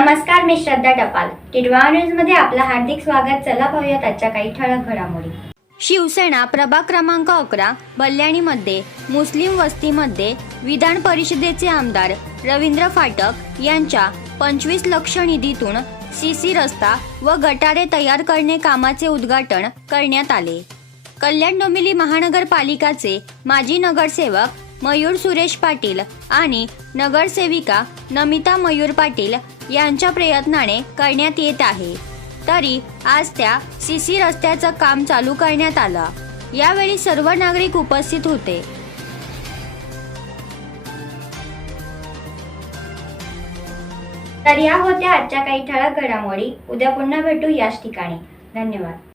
नमस्कार मी श्रद्धा टपाल. टिडवा न्यूजमध्ये आपलं हार्दिक स्वागत. चला पाहूयात आजच्या काही ठळक घडामोडी. शिवसेना प्रभाग क्रमांक अकरा बल्याणीमध्ये मुस्लिम वस्तीमध्ये विधान परिषदेचे आमदार रवींद्र फाटक यांच्या पंचवीस लक्ष निधीतून सीसी रस्ता व गटारे तयार करणे कामाचे उद्घाटन करण्यात आले. कल्याण डोंबिवली महानगरपालिकाचे माजी नगरसेवक मयूर सुरेश पाटील आणि नगरसेविका नमिता मयूर पाटील यांच्या प्रयत्नाने करण्यात येत आहे. तरी आज त्या सीसी रस्त्याचं काम चालू करण्यात आलं. यावेळी सर्व नागरिक उपस्थित होते. तर या होत्या आजच्या काही ठळक घडामोडी. उद्या पुन्हा भेटू याच ठिकाणी. धन्यवाद.